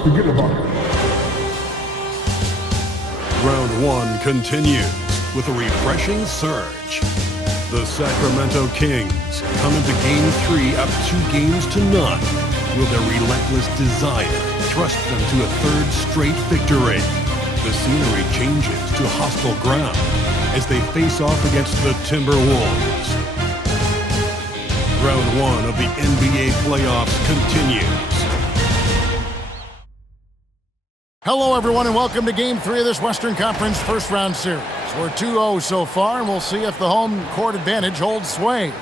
Don't forget about it. Round one continues with a refreshing surge. The Sacramento Kings come into Game 3 up 2-0. Will their relentless desire thrust them to a third straight victory? The scenery changes to hostile ground as they face off against the Timberwolves. Round one of the NBA playoffs continues. Hello, everyone, and welcome to Game 3 of this Western Conference first-round series. We're 2-0 so far, and we'll see if the home court advantage holds sway.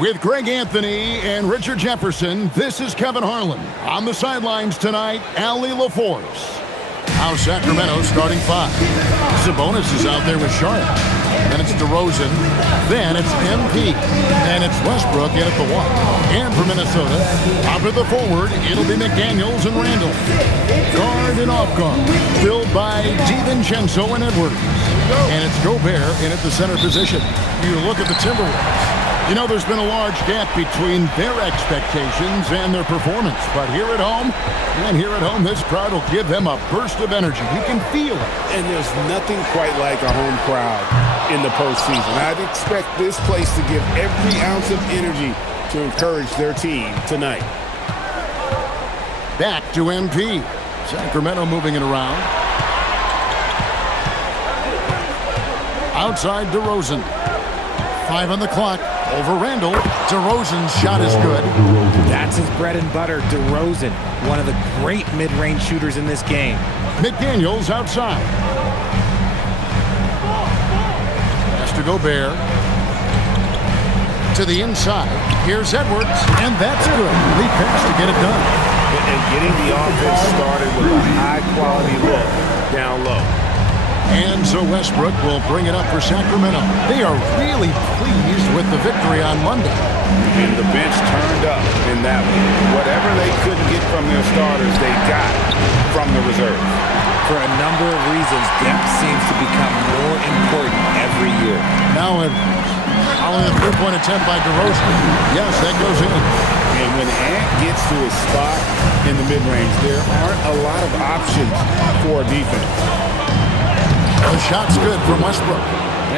With Greg Anthony and Richard Jefferson, this is Kevin Harlan. On the sidelines tonight, Allie LaForce. Now Sacramento starting five. Sabonis is out there with Sharp. Then it's DeRozan. Then it's MP. And it's Westbrook in at the one. And for Minnesota, out at the forward, it'll be McDaniels and Randall. Guard and off guard, filled by DiVincenzo and Edwards. And it's Gobert in at the center position. You look at the Timberwolves. You know, there's been a large gap between their expectations and their performance. But here at home, this crowd will give them a burst of energy. You can feel it. And there's nothing quite like a home crowd in the postseason. I'd expect this place to give every ounce of energy to encourage their team tonight. Back to MP. Sacramento moving it around. Outside DeRozan. 5 on the clock. Over Randall. DeRozan's shot is good. That's his bread and butter, DeRozan. One of the great mid-range shooters in this game. McDaniels outside. Pass to Gobert. To the inside. Here's Edwards. And that's good. Lead pass to get it done. And getting the offense started with a high-quality look down low. And so Westbrook will bring it up for Sacramento. They are really pleased with the victory on Monday. And the bench turned up in that one. Whatever they couldn't get from their starters, they got from the reserves. For a number of reasons, depth seems to become more important every year. Now following a three-point attempt by DeRozan. Yes, that goes in. And when Ant gets to his spot in the mid-range, there aren't a lot of options for defense. The shot's good from Westbrook.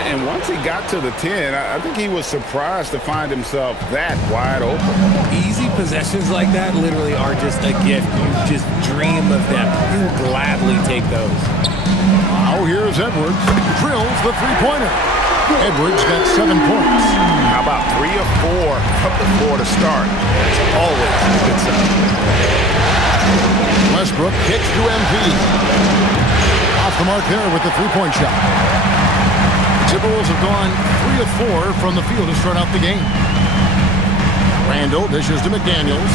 And once he got to the 10, I think he was surprised to find himself that wide open. Easy possessions like that literally are just a gift. You just dream of them. You will gladly take those. Now here's Edwards. Drills the three-pointer. Edwards got 7 points. How about 3 or 4 from the floor to start? It's always a good sign. Westbrook kicks to MP. Off the mark there with the three-point shot. Timberwolves have gone 3 of 4 from the field to start out the game. Randall dishes to McDaniels.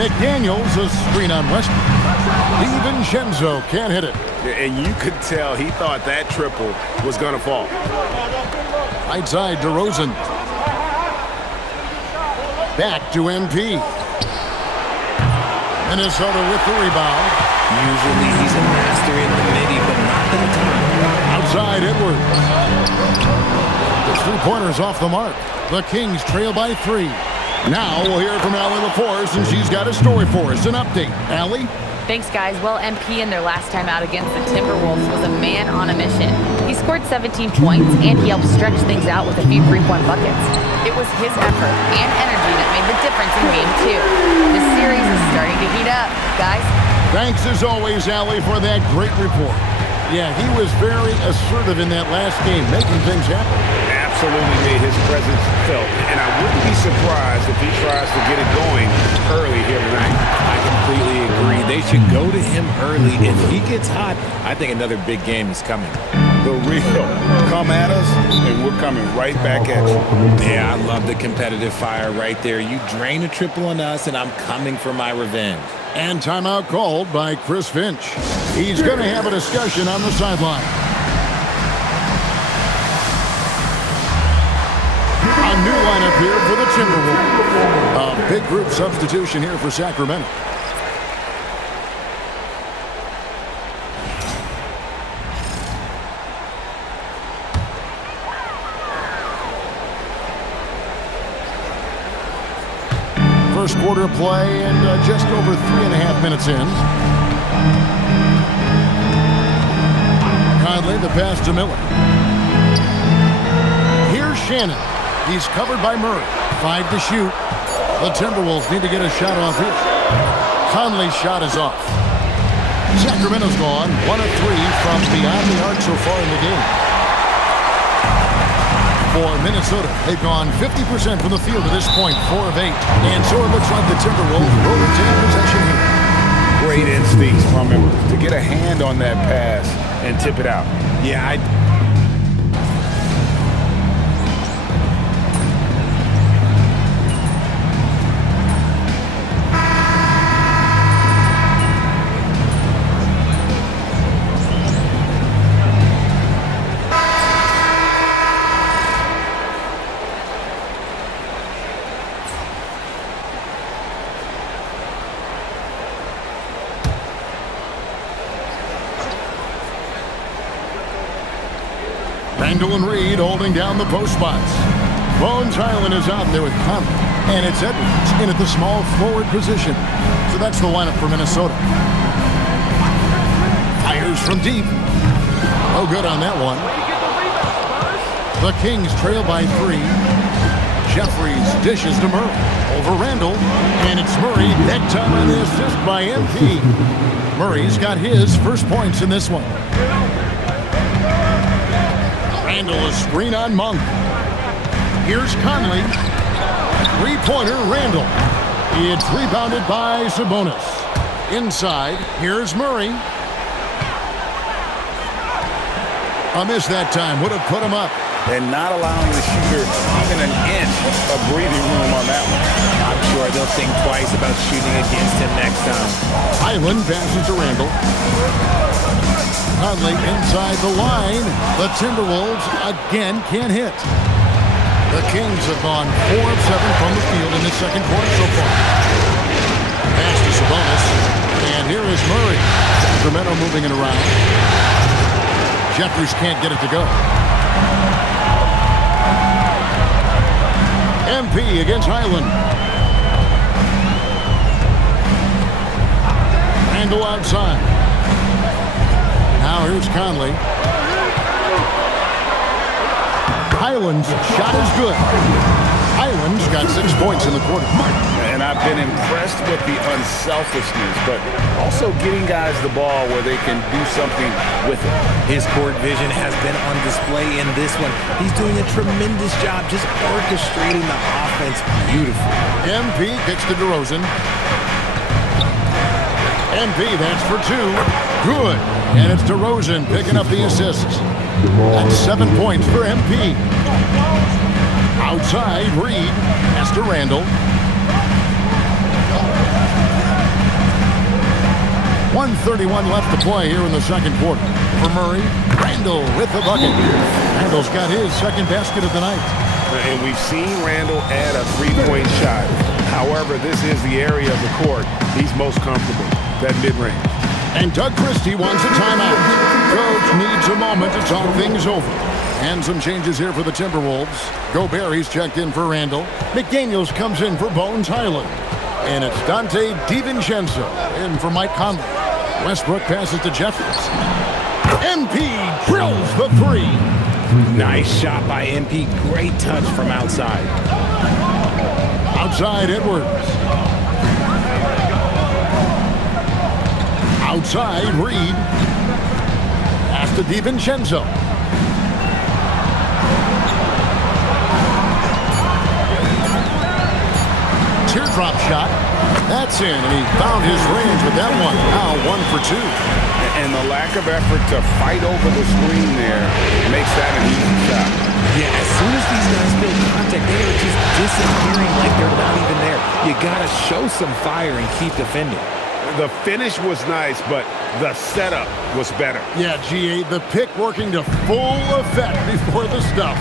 McDaniels, a screen on Westbrook. DiVincenzo can't hit it. And you could tell he thought that triple was going to fall. Right side, DeRozan. Back to MP. Minnesota with the rebound. Usually he's a master in the midi, but not that time. Outside, Edwards. The three-pointer's off the mark. The Kings trail by 3. Now we'll hear from Allie LaForce, and she's got a story for us. An update. Allie? Thanks, guys. Well, MP in their last time out against the Timberwolves was a man on a mission. He scored 17 points, and he helped stretch things out with a few three-point buckets. It was his effort and energy that made the difference in Game 2. This series is starting to heat up, guys. Thanks, as always, Allie, for that great report. Yeah, he was very assertive in that last game, making things happen. Absolutely made his presence felt. And I wouldn't be surprised if he tries to get it going early here tonight. I completely agree. They should go to him early. If he gets hot, I think another big game is coming. The real come at us, and we're coming right back at you. Yeah, I love the competitive fire right there. You drain a triple on us, and I'm coming for my revenge. And timeout called by Chris Finch. He's going to have a discussion on the sideline. A new lineup here for the Timberwolves. A big group substitution here for Sacramento. First quarter play and just over 3.5 5 minutes in. Conley, the pass to Miller. Here's Shannon. He's covered by Murray. 5 to shoot. The Timberwolves need to get a shot off here. Conley's shot is off. Sacramento's gone 1 of 3 from beyond the arc so far in the game. For Minnesota, they've gone 50% from the field to this point, 4 of 8. And so it looks like the Timberwolves will retain possession here. Great instincts from him to get a hand on that pass and tip it out. Yeah, Randle and Reed holding down the post spots. Bones Hyland is out there with Conley. And it's Edwards in at the small forward position. So that's the lineup for Minnesota. Fires from deep. No good on that one. The Kings trail by 3. Jeffries dishes to Murray. Over Randle. And it's Murray. Neck time on the assist by MP. Murray's got his first points in this one. Randle a screen on Monk. Here's Conley. Three-pointer Randle. It's rebounded by Sabonis. Inside, here's Murray. A miss that time. Would have put him up. And not allowing the shooter even an inch of breathing room on that one. I'm sure they'll think twice about shooting against him next time. Hyland passes to Randle. Conley inside the line. The Timberwolves again can't hit. The Kings have gone 4 of 7 from the field in this second quarter so far. Pass to Sabonis. And here is Murray. Sacramento moving it around. Jeffries can't get it to go. MP against Hyland. Randle outside. Now here's Conley. Hyland's shot is good. Hyland's got 6 points in the quarter. And I've been impressed with the unselfishness, but also getting guys the ball where they can do something with it. His court vision has been on display in this one. He's doing a tremendous job just orchestrating the offense beautifully. MP kicks to DeRozan. MP, that's for 2. Good. And it's DeRozan picking up the assists. That's 7 points for MP. Outside, Reed. Pass to Randle. 1:31 left to play here in the second quarter. For Murray, Randle with the bucket. Randle's got his second basket of the night. And we've seen Randle add a three-point shot. However, this is the area of the court he's most comfortable, that mid-range. And Doug Christie wants a timeout. Coach needs a moment to talk things over. And some changes here for the Timberwolves. Gobert's checked in for Randle. McDaniels comes in for Bones Hyland. And it's Dante DiVincenzo in for Mike Conley. Westbrook passes to Jeffries. MP drills the 3. Nice shot by MP. Great touch from outside. Outside, Edwards. Outside, Reed. Pass to DiVincenzo. Teardrop shot. That's in, and he found his range with that one. Now 1 for 2. And the lack of effort to fight over the screen there makes that an easy shot. Yeah, as soon as these guys build contact, they are just disappearing like they're not even there. You got to show some fire and keep defending. The finish was nice, but the setup was better. Yeah, GA, the pick working to full effect before the stuff.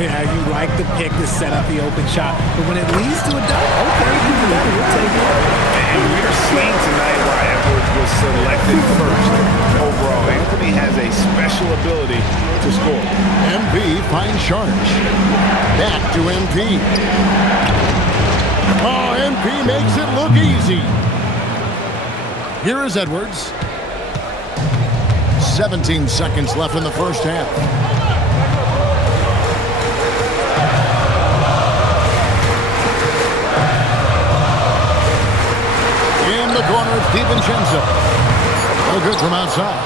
Yeah, you like the pick to set up the open shot, but when it leads to a dunk, okay, we'll take it. And we're seeing tonight why Edwards was selected first overall. Anthony has a special ability to score. MP finds Sharge. Back to MP. Oh, MP makes it look easy. Here is Edwards. 17 seconds left in the first half. In the corner, it's DiVincenzo. No good from outside.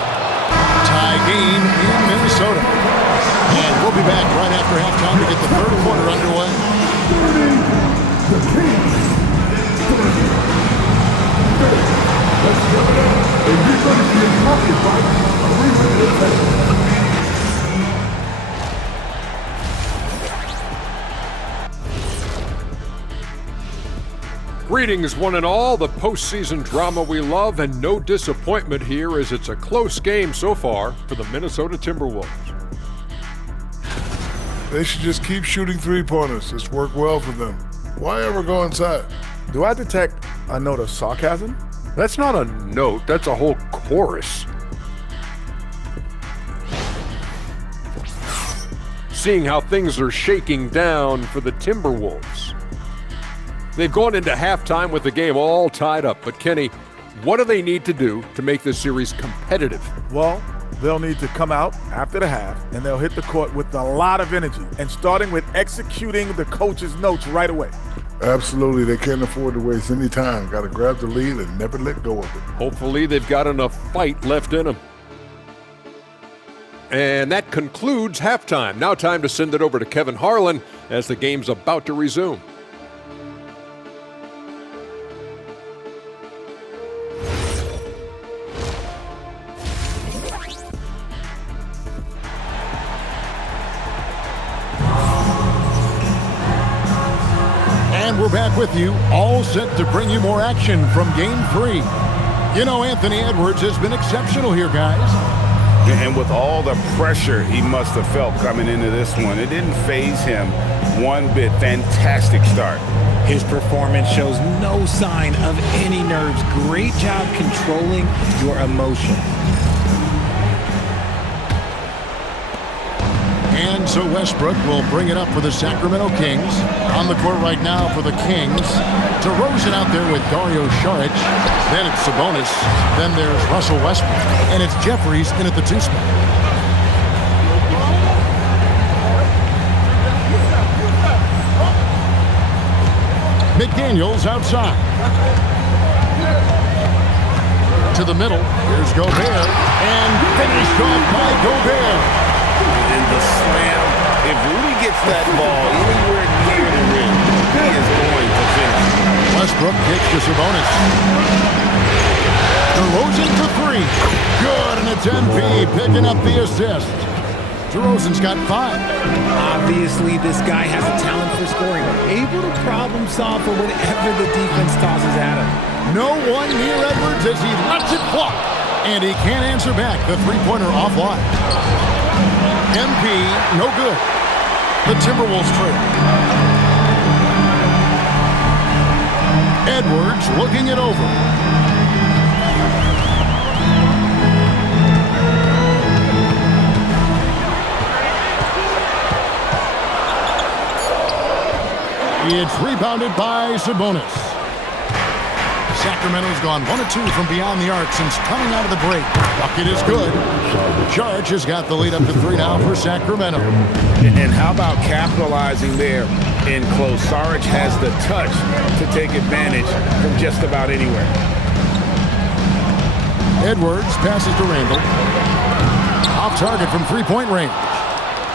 Tie game in Minnesota. And we'll be back right after halftime to get the third quarter underway. Greetings, one and all. The postseason drama we love, and no disappointment here as it's a close game so far for the Minnesota Timberwolves. They should just keep shooting three-pointers. It's worked well for them. Why ever go inside? Do I detect a note of sarcasm? That's not a note, that's a whole chorus. Seeing how things are shaking down for the Timberwolves. They've gone into halftime with the game all tied up. But Kenny, what do they need to do to make this series competitive? Well, they'll need to come out after the half, and they'll hit the court with a lot of energy, and starting with executing the coach's notes right away. Absolutely, they can't afford to waste any time. Got to grab the lead and never let go of it. Hopefully they've got enough fight left in them. And that concludes halftime. Now time to send it over to Kevin Harlan as the game's about to resume. And we're back with you, all set to bring you more action from Game 3. You know, Anthony Edwards has been exceptional here, guys. And with all the pressure he must have felt coming into this one, it didn't faze him one bit. Fantastic start. His performance shows no sign of any nerves. Great job controlling your emotion. And so Westbrook will bring it up for the Sacramento Kings. On the court right now for the Kings. DeRozan out there with Dario Saric. Then it's Sabonis. Then there's Russell Westbrook. And it's Jeffries in at the 2 spot. McDaniels outside. To the middle. Here's Gobert. And finished off by Gobert. And the slam, if Rudy gets that ball anywhere near the rim, he is going to finish. Westbrook kicks to Sabonis. DeRozan for 3. Good, and it's MP picking up the assist. DeRozan's got 5. Obviously, this guy has a talent for scoring. Able to problem solve for whatever the defense tosses at him. No one near Edwards as he lets it fly. And he can't answer back. The three-pointer offline. MP, no good. The Timberwolves trail. Edwards looking it over. It's rebounded by Sabonis. Sacramento's gone 1 of 2 from beyond the arc since coming out of the break. Bucket is good. Saric has got the lead up to 3 now for Sacramento. And how about capitalizing there in close? Saric has the touch to take advantage from just about anywhere. Edwards passes to Randall. Off target from 3-point range.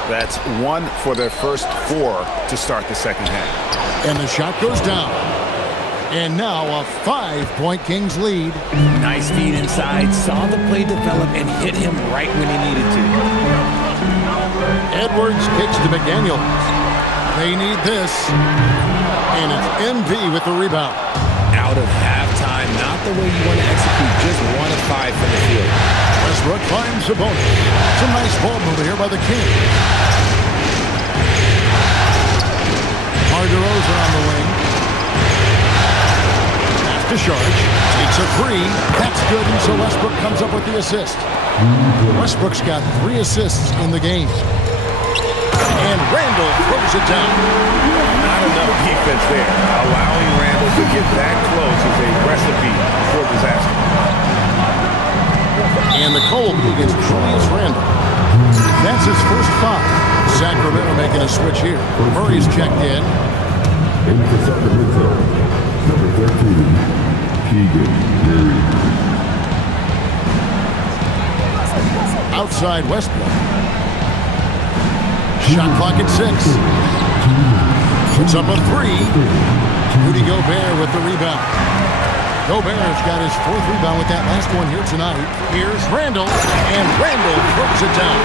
That's 1 for their first 4 to start the second half. And the shot goes down. And now a 5-point Kings lead. Nice feed inside, saw the play develop, and hit him right when he needed to. Edwards kicks to McDaniels. They need this. And it's MV with the rebound. Out of halftime, not the way you want to execute, just 1 of 5 from the field. Westbrook finds Sabonis. It's a nice ball move here by the Kings. DeRozan on the wing. To Saric, takes a 3. That's good, and so Westbrook comes up with the assist. Westbrook's got 3 assists in the game. And Randall throws it down. Not enough defense there. Allowing Randall to get that close is a recipe for disaster. Sacramento making a switch here. Murray's checked in. And for Sacramento, number 13, Keegan Murray. Outside Westbrook. Shot clock at 6. Puts up a 3. Rudy Gobert with the rebound. Gobert's got his 4th rebound with that last one here tonight. Here's Randall, and Randall throws it down.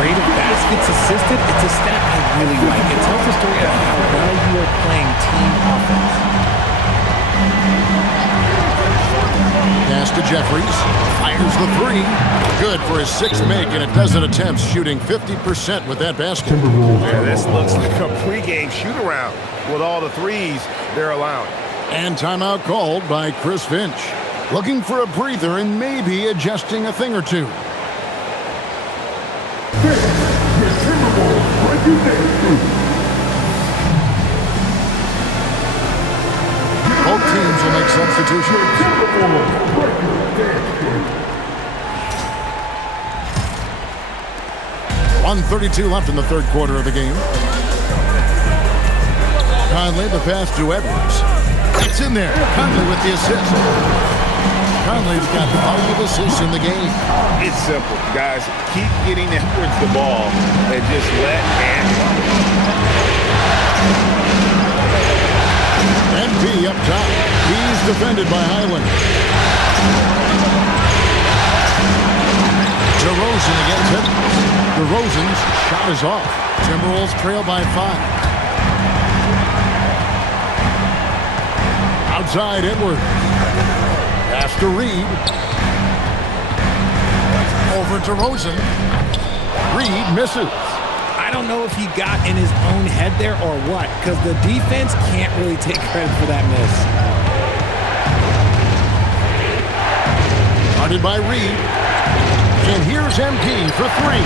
Rate of baskets assisted, it's a stat I really like. It tells a story about how well you are playing team offense. Pass to Jeffries. Fires the 3. Good for his 6th make and a dozen attempts, shooting 50% with that basket. Yeah, this looks like a pregame shoot-around with all the threes they're allowing. And timeout called by Chris Finch. Looking for a breather and maybe adjusting a thing or two. Both teams will make substitutions. 1:32 left in the third quarter of the game. Conley, the pass to Edwards. It's in there. Conley with the assist. Conley's got 5 assists in the game. It's simple, guys. Keep getting Edwards the ball and just let MP up top. He's defended by Highland. DeRozan against him. DeRozan's shot is off. Timberwolves trail by 5. Outside Edwards. Pass to Reed. Over to Rosen. Reed misses. I don't know if he got in his own head there or what, because the defense can't really take credit for that miss. Guarded by Reed. And here's MP for 3.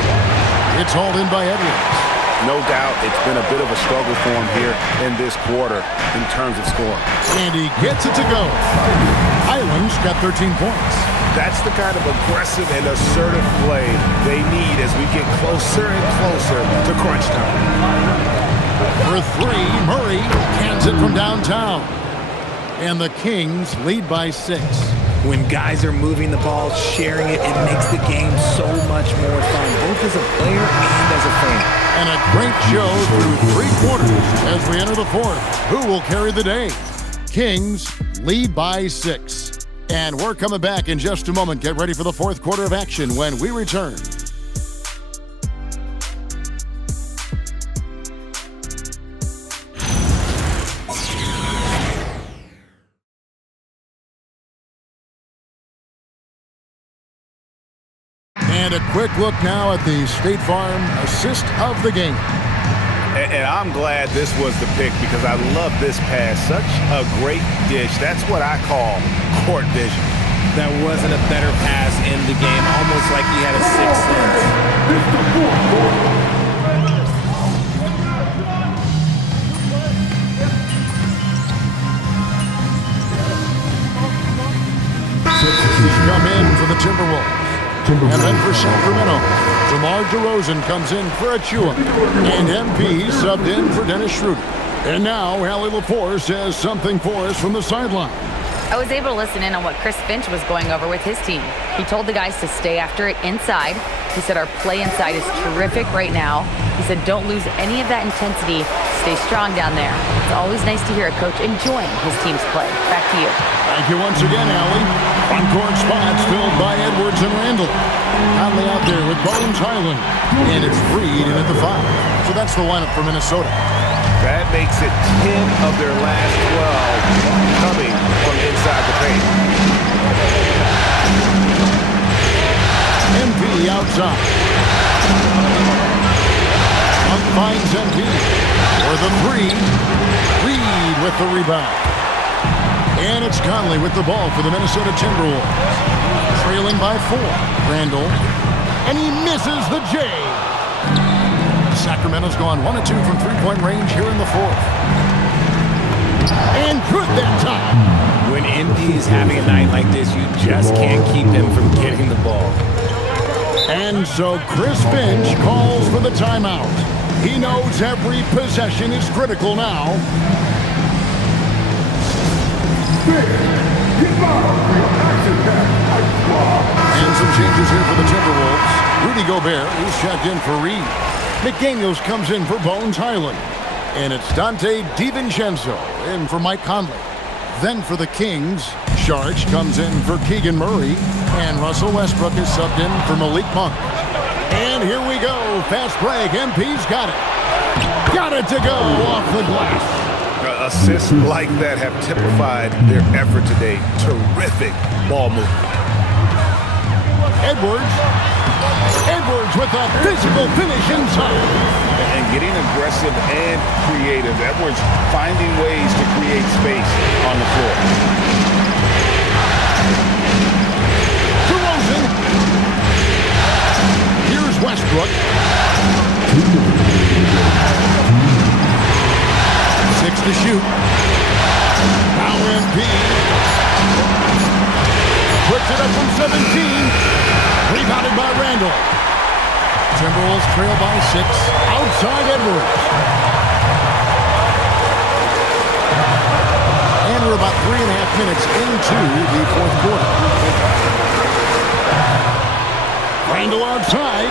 It's hauled in by Edwards. No doubt it's been a bit of a struggle for him here in this quarter in terms of scoring. And he gets it to go. Highland's got 13 points. That's the kind of aggressive and assertive play they need as we get closer and closer to crunch time. For 3, Murray cans it from downtown. And the Kings lead by 6. When guys are moving the ball, sharing it, it makes the game so much more fun, both as a player and as a fan. And a great show through 3 quarters as we enter the 4th. Who will carry the day? Kings lead by 6. And we're coming back in just a moment. Get ready for the 4th quarter of action when we return. And a quick look now at the State Farm assist of the game. And I'm glad this was the pick because I love this pass. Such a great dish. That's what I call court vision. That wasn't a better pass in the game, almost like he had a 6th sense. He's come in for the Timberwolves. And then for Sacramento, DeMar DeRozan comes in for Achua. And MP subbed in for Dennis Schroeder. And now, Allie LaForce has something for us from the sideline. I was able to listen in on what Chris Finch was going over with his team. He told the guys to stay after it inside. He said our play inside is terrific right now. He said don't lose any of that intensity. Stay strong down there. It's always nice to hear a coach enjoying his team's play. Back to you. Thank you once again, Allie. Front-court spots filled by Edwards and Randall. Conley out there with Bones Highland. And it's Reed in at the 5. So that's the lineup for Minnesota. That makes it 10 of their last 12 coming from inside the paint. MP outside. Up finds MP for the 3. Reed with the rebound. And it's Conley with the ball for the Minnesota Timberwolves. Trailing by 4. Randall. And he misses the J. Sacramento's gone 1 of 2 from three-point range here in the 4th. And good that time. When MP is having a night like this, you just can't keep him from getting the ball. And so Chris Finch calls for the timeout. He knows every possession is critical now. And some changes here for the Timberwolves. Rudy Gobert is checked in for Reed. McDaniels comes in for Bones Highland. And it's Dante DiVincenzo in for Mike Conley. Then for the Kings, Sharch comes in for Keegan Murray. And Russell Westbrook is subbed in for Malik Monk. And here we go. Fast break. MP's got it. Got it to go off the glass. Assists like that have typified their effort today. Terrific ball movement. Edwards with a physical finish inside. And getting aggressive and creative. Edwards finding ways to create space on the floor. DeRozan. Here's Westbrook. 6 to shoot. Now MP. Puts it up from 17. Rebounded by Randall. Timberwolves trail by 6. Outside Edwards. And we're about 3.5 minutes into the fourth quarter. Randall outside.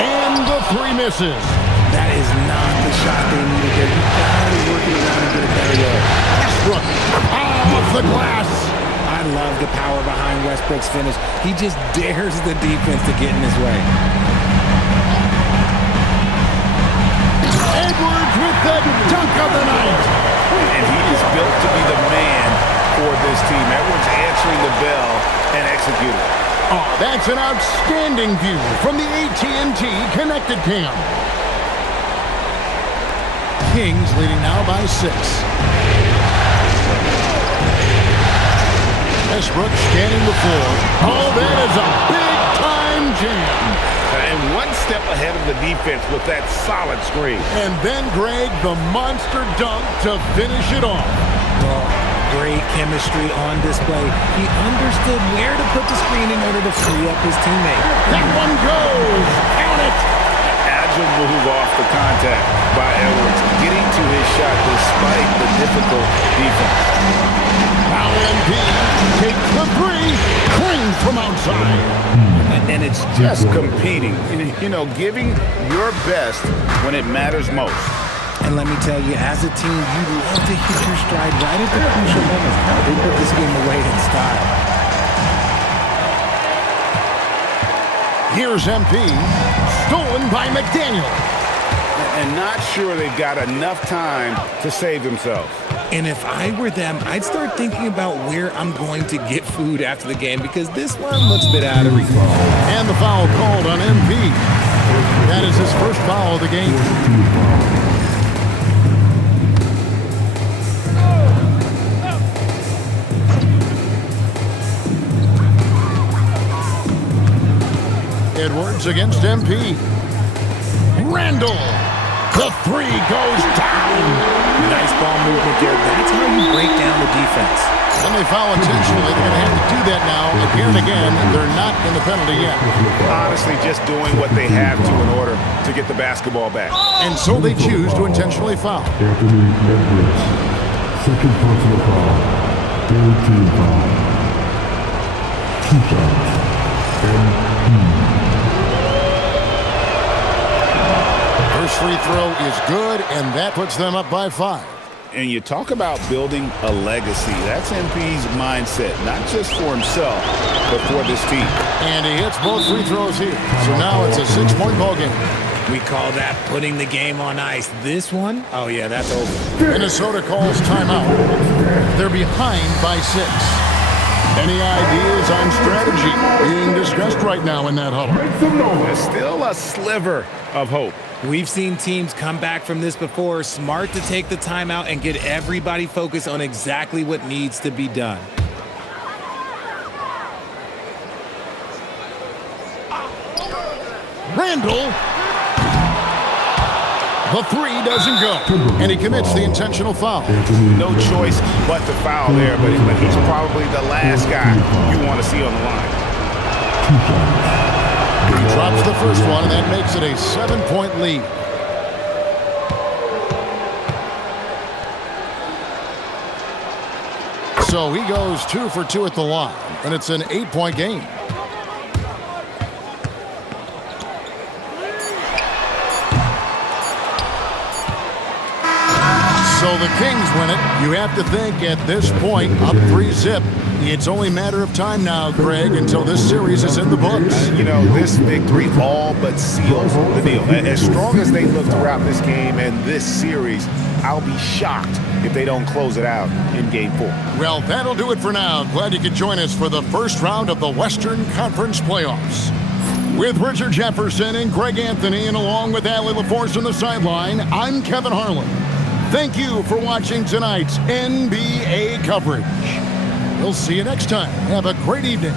And the 3 misses. That is not the shot they needed there. You gotta work it around and get a better look. Westbrook off the glass. I love the power behind Westbrook's finish. He just dares the defense to get in his way. Edwards with the dunk of the night. And he is built to be the man for this team. Edwards answering the bell and executing. Oh, that's an outstanding view from the AT&T Connected Cam. Kings leading now by 6. Westbrook scanning the floor. Oh, that is a big-time jam. And one step ahead of the defense with that solid screen. And then, Greg, the monster dunk to finish it off. Well, great chemistry on display. He understood where to put the screen in order to free up his teammate. That one goes. Count it. Agile move off the contact by Edwards, getting to his shot despite the difficult defense. Now MP takes the 3, clean from outside. And it's just competing, you know, giving your best when it matters most. And let me tell you, as a team, you love to hit your stride right at the crucial moments. They put this game away in style. Here's MP, stolen by McDaniel. And not sure they've got enough time to save themselves. And if I were them, I'd start thinking about where I'm going to get food after the game because this one looks a bit out of reach. And the foul called on MP. That is his first foul of the game. Edwards against MP. Randall. The 3 goes down. Nice ball movement there. That's how you break down the defense. When they foul intentionally, they're going to have to do that now. Again and again, they're not in the penalty yet. Honestly, just doing what they have to in order to get the basketball back. And so they choose to intentionally foul. Anthony Edwards. Second personal foul. Third team foul. 2 shots. First free throw is good, and that puts them up by 5. And you talk about building a legacy. That's MP's mindset, not just for himself, but for this team. And he hits both free throws here. So now it's a 6-point ball game. We call that putting the game on ice. This one, oh yeah, that's over. Minnesota calls timeout. They're behind by 6. Any ideas on strategy being discussed right now in that huddle? There's still a sliver of hope. We've seen teams come back from this before. Smart to take the timeout and get everybody focused on exactly what needs to be done. Randall. The 3 doesn't go. And he commits the intentional foul. No choice but to foul there, but he's probably the last guy you want to see on the line. He drops the first one, and that makes it a 7-point lead. So he goes 2 for 2 at the line, and it's an 8-point game. So the Kings win it. You have to think at this point, up 3-zip. It's only a matter of time now, Greg, until this series is in the books. You know, this victory all but seals the deal. As strong as they look throughout this game and this series, I'll be shocked if they don't close it out in Game 4. Well, that'll do it for now. Glad you could join us for the first round of the Western Conference playoffs. With Richard Jefferson and Greg Anthony, and along with Allie LaForce on the sideline, I'm Kevin Harlan. Thank you for watching tonight's NBA coverage. We'll see you next time. Have a great evening.